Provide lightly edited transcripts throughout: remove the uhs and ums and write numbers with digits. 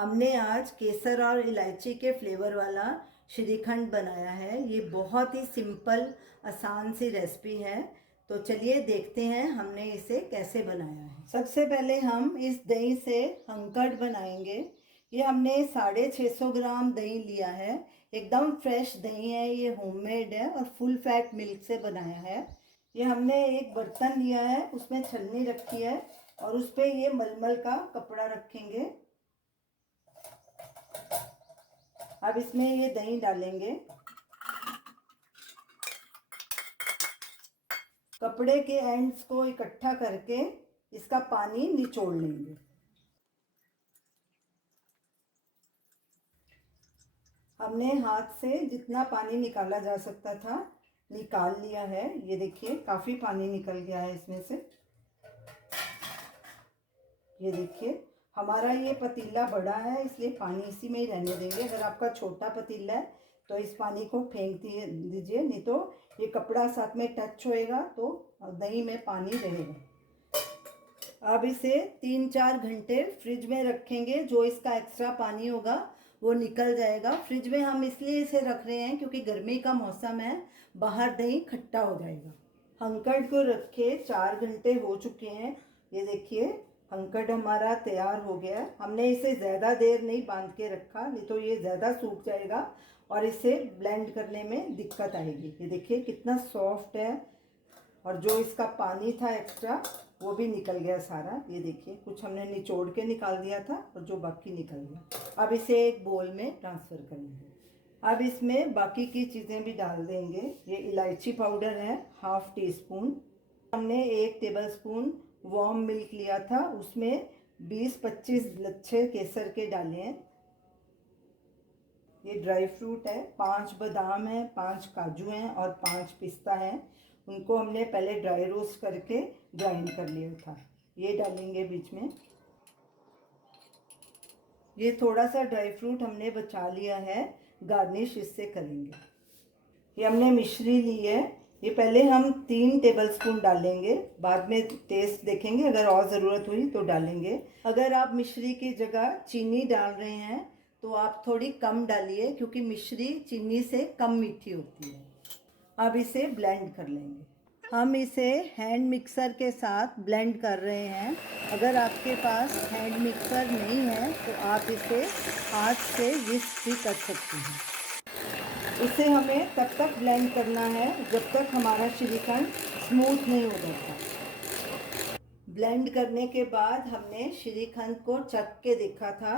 हमने आज केसर और इलायची के फ्लेवर वाला श्रीखंड बनाया है। ये बहुत ही सिंपल आसान सी रेसिपी है। तो चलिए देखते हैं हमने इसे कैसे बनाया है। सबसे पहले हम इस दही से हंकट बनाएंगे। ये हमने 650 ग्राम दही लिया है। एकदम फ्रेश दही है, ये होममेड है और फुल फैट मिल्क से बनाया है। ये हमने एक बर्तन लिया है, उसमें छन्नी रखी है और उस पर ये मलमल का कपड़ा रखेंगे। अब इसमें ये दही डालेंगे। कपड़े के एंड्स को इकट्ठा करके इसका पानी निचोड़ लेंगे। हमने हाथ से जितना पानी निकाला जा सकता था निकाल लिया है। ये देखिए काफ़ी पानी निकल गया है इसमें से। ये देखिए हमारा ये पतीला बड़ा है, इसलिए पानी इसी में ही रहने देंगे। अगर आपका छोटा पतीला है तो इस पानी को फेंक दीजिए, नहीं तो ये कपड़ा साथ में टच होएगा तो दही में पानी रहेगा। अब इसे 3-4 घंटे फ्रिज में रखेंगे। जो इसका एक्स्ट्रा पानी होगा वो निकल जाएगा। फ्रिज में हम इसलिए इसे रख रहे हैं क्योंकि गर्मी का मौसम है, बाहर दही खट्टा हो जाएगा। हंकट को रखे 4 घंटे हो चुके हैं। ये देखिए हंकट हमारा तैयार हो गया है। हमने इसे ज़्यादा देर नहीं बांध के रखा, नहीं तो ये ज़्यादा सूख जाएगा और इसे ब्लेंड करने में दिक्कत आएगी। ये देखिए कितना सॉफ्ट है और जो इसका पानी था एक्स्ट्रा वो भी निकल गया सारा। ये देखिए कुछ हमने निचोड़ के निकाल दिया था और जो बाकी निकल गया। अब इसे एक बोल में ट्रांसफ़र करेंगे। अब इसमें बाकी की चीज़ें भी डाल देंगे। ये इलायची पाउडर है 1/2 टीस्पून। हमने 1 टेबलस्पून वार्म मिल्क लिया था, उसमें 20-25 लच्छे केसर के डाले हैं। ये ड्राई फ्रूट है, 5 बादाम है, 5 काजू हैं और 5 पिस्ता हैं। उनको हमने पहले ड्राई रोस्ट करके ग्राइंड कर लिया था। ये डालेंगे बीच में। ये थोड़ा सा ड्राई फ्रूट हमने बचा लिया है, गार्निश इससे करेंगे। ये हमने मिश्री ली है। ये पहले हम 3 टेबलस्पून डालेंगे, बाद में टेस्ट देखेंगे, अगर और ज़रूरत हुई तो डालेंगे। अगर आप मिश्री की जगह चीनी डाल रहे हैं तो आप थोड़ी कम डालिए, क्योंकि मिश्री चीनी से कम मीठी होती है। अब इसे ब्लेंड कर लेंगे। हम इसे हैंड मिक्सर के साथ ब्लेंड कर रहे हैं। अगर आपके पास हैंड मिक्सर नहीं है तो आप इसे हाथ से विस्क भी कर सकते हैं। इसे हमें तब तक ब्लेंड करना है जब तक हमारा श्रीखंड स्मूथ नहीं हो जाता। ब्लेंड करने के बाद हमने श्रीखंड को चख के देखा था,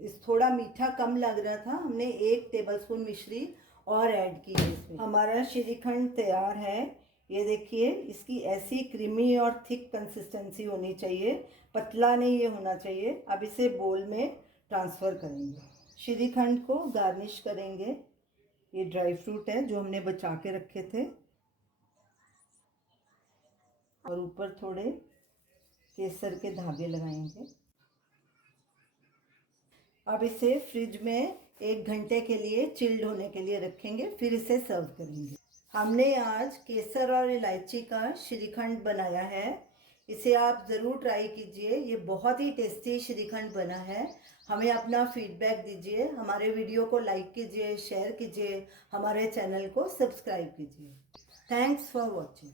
इस थोड़ा मीठा कम लग रहा था। हमने 1 टेबलस्पून मिश्री और ऐड की है इसमें। हमारा श्रीखंड तैयार है। ये देखिए इसकी ऐसी क्रीमी और थिक कंसिस्टेंसी होनी चाहिए, पतला नहीं ये होना चाहिए। अब इसे बोल में ट्रांसफ़र करेंगे। श्रीखंड को गार्निश करेंगे। ये ड्राई फ्रूट है जो हमने बचा के रखे थे और ऊपर थोड़े केसर के धागे लगाएंगे। अब इसे फ्रिज में 1 घंटे के लिए चिल्ड होने के लिए रखेंगे, फिर इसे सर्व करेंगे। हमने आज केसर और इलायची का श्रीखंड बनाया है। इसे आप ज़रूर ट्राई कीजिए। ये बहुत ही टेस्टी श्रीखंड बना है। हमें अपना फीडबैक दीजिए। हमारे वीडियो को लाइक कीजिए, शेयर कीजिए, हमारे चैनल को सब्सक्राइब कीजिए। Thanks for watching.